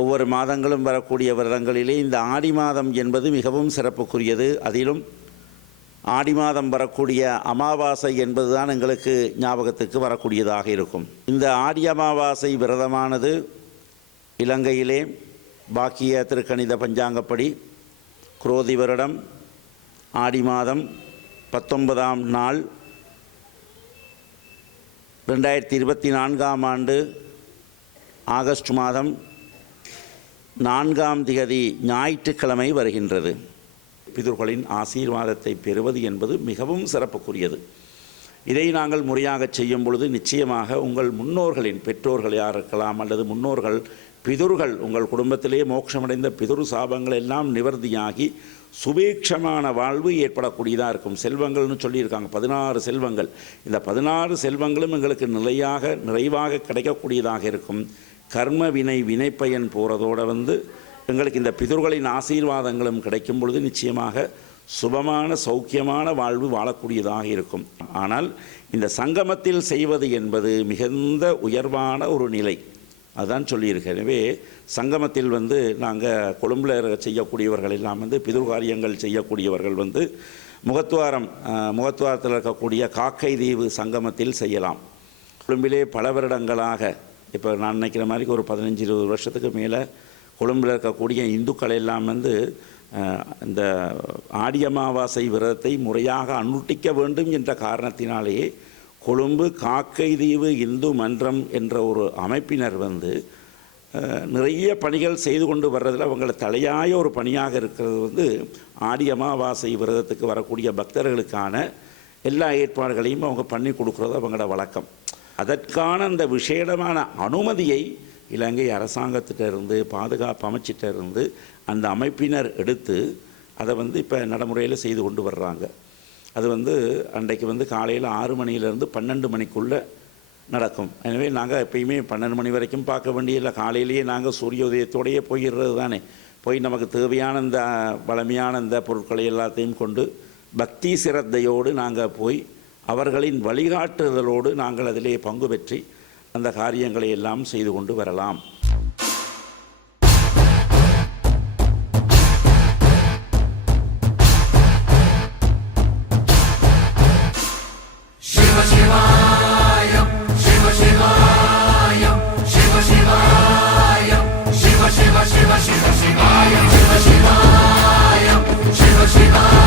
ஒவ்வொரு மாதங்களும் வரக்கூடிய வருடங்களிலே இந்த ஆடி மாதம் என்பது மிகவும் சிறப்புக்குரியது. அதிலும் ஆடி மாதம் வரக்கூடிய அமாவாசை என்பதுதான் எங்களுக்கு ஞாபகத்துக்கு வரக்கூடியதாக இருக்கும். இந்த ஆடி அமாவாசை விரதமானது இலங்கையிலே பாக்கிய திருக்கணித பஞ்சாங்கப்படி குரோதி வருடம் ஆடி மாதம் பத்தொன்பதாம் நாள் ரெண்டாயிரத்தி இருபத்தி நான்காம் ஆண்டு ஆகஸ்ட் மாதம் நான்காம் திகதி ஞாயிற்றுக்கிழமை வருகின்றது. பிதுர்களின் ஆசீர்வாதத்தை பெறுவது என்பது மிகவும் சிறப்புக்குரியது. இதை நாங்கள் முறையாக செய்யும் பொழுது நிச்சயமாக உங்கள் முன்னோர்களின் பெற்றோர்கள் யார் இருக்கலாம் அல்லது முன்னோர்கள் பிதுர்கள் உங்கள் குடும்பத்திலே மோட்சமடைந்த பிதுரு சாபங்கள் எல்லாம் நிவர்த்தியாகி சுபீட்சமான வாழ்வு ஏற்படக்கூடியதாக இருக்கும். செல்வங்கள்னு சொல்லியிருக்காங்க பதினாறு செல்வங்கள். இந்த பதினாறு செல்வங்களும் எங்களுக்கு நிலையாக நிறைவாக கிடைக்கக்கூடியதாக இருக்கும். கர்ம வினை வினைப்பயன் போகிறதோடு வந்து எங்களுக்கு இந்த பிதுர்களின் ஆசீர்வாதங்களும் கிடைக்கும் பொழுது நிச்சயமாக சுபமான சௌக்கியமான வாழ்வு வாழக்கூடியதாக இருக்கும். ஆனால் இந்த சங்கமத்தில் செய்வது என்பது மிகுந்த உயர்வான ஒரு நிலை. அதுதான் சொல்லியிருக்கேன் எனவே சங்கமத்தில் வந்து நாங்கள் கொழும்பில் செய்யக்கூடியவர்கள் எல்லாம் வந்து பிதுர் காரியங்கள் செய்யக்கூடியவர்கள் வந்து முகத்துவாரம் முகத்துவாரத்தில் இருக்கக்கூடிய காக்கை தீவு சங்கமத்தில் செய்யலாம். கொழும்பிலே பல வருடங்களாக இப்போ நான் நினைக்கிற மாதிரி ஒரு பதினஞ்சு இருபது வருஷத்துக்கு மேலே கொழும்பில் இருக்கக்கூடிய இந்துக்கள் எல்லாம் வந்து இந்த ஆடி அமாவாசை விரதத்தை முறையாக அனுட்டிக்க வேண்டும் என்ற காரணத்தினாலேயே கொழும்பு காக்கை தீவு இந்து மன்றம் என்ற ஒரு அமைப்பினர் வந்து நிறைய பணிகள் செய்து கொண்டு வர்றதில் அவங்கள தலையாய ஒரு பணியாக இருக்கிறது வந்து ஆடி அமாவாசை விரதத்துக்கு வரக்கூடிய பக்தர்களுக்கான எல்லா ஏற்பாடுகளையும் அவங்க பண்ணி கொடுக்குறது அவங்களோட வழக்கம். அதற்கான அந்த விஷேடமான அனுமதியை இலங்கை அரசாங்கத்திட்ட இருந்து பாதுகாப்பு அமைச்சிட்ட இருந்து அந்த அமைப்பினர் எடுத்து அதை வந்து இப்போ நடைமுறையில் செய்து கொண்டு வர்றாங்க. அது வந்து அன்றைக்கு வந்து காலையில் ஆறு மணியிலேருந்து பன்னெண்டு மணிக்குள்ளே நடக்கும். எனவே நாங்கள் எப்பயுமே பன்னெண்டு மணி வரைக்கும் பார்க்க வேண்டியதில்லை. காலையிலேயே நாங்கள் சூரிய உதயத்தோடையே போயிடுறது தானே. போய் நமக்கு தேவையான இந்த வளமையான இந்த பொருட்களை எல்லாத்தையும் கொண்டு பக்தி சிரத்தையோடு நாங்கள் போய் அவர்களின் வழிகாட்டுதலோடு நாங்கள் அதிலே பங்கு பெற்றி அந்த காரியங்களை எல்லாம் செய்து கொண்டு வரலாம் Shiva Shivaya, Shiva Shivaya, Shiva Shivaya.